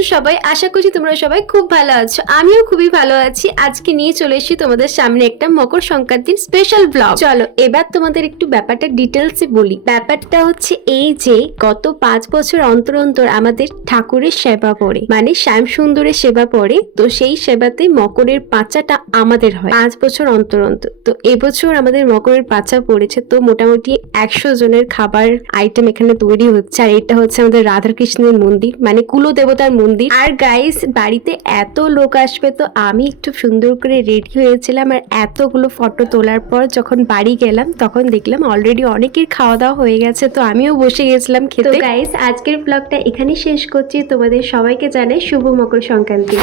আছো সবাই? আশা করছি তোমরা সবাই খুব ভালো আছো। আমিও খুবই ভালো আছি। আজকে নিয়ে চলে এসেছি তোমাদের সামনে একটা মকর সংক্রান্তির স্পেশাল ব্লগ। চলো এবার তোমাদের একটু ব্যাপারটা ডিটেলসে বলি। ব্যাপারটা হচ্ছে এই যে গত 5 বছর অন্তর অন্তর আমাদের ঠাকুরের সেবা পড়ে, মানে শ্যাম সুন্দরের সেবা পড়ে। তো সেই সেবাতে মকরের পাঁচাটা আমাদের হয় 5 বছর অন্তর অন্তর। তো এবছর আমাদের মকরের পাঁচা পড়েছে, তো মোটামুটি 100 জনের খাবার আইটেম এখানে তৈরি হচ্ছে। আর এটা হচ্ছে আমাদের রাধাকৃষ্ণের মন্দির, মানে কুলদেবতার মন্দির। আর গাইস, বাড়িতে এত লোক আসবে, তো আমি একটু সুন্দর করে রেডি হয়েছিলাম। আর এতগুলো ফটো তোলার পর যখন বাড়ি গেলাম তখন দেখলাম অলরেডি অনেকের খাওয়া দাওয়া হয়ে গেছে, তো আমিও বসে গেছিলাম খেতে। তো গাইস, আজকের ব্লগটা এখানেই শেষ করছি। তোমাদের সবাইকে জানাই শুভ মকর সংক্রান্তি।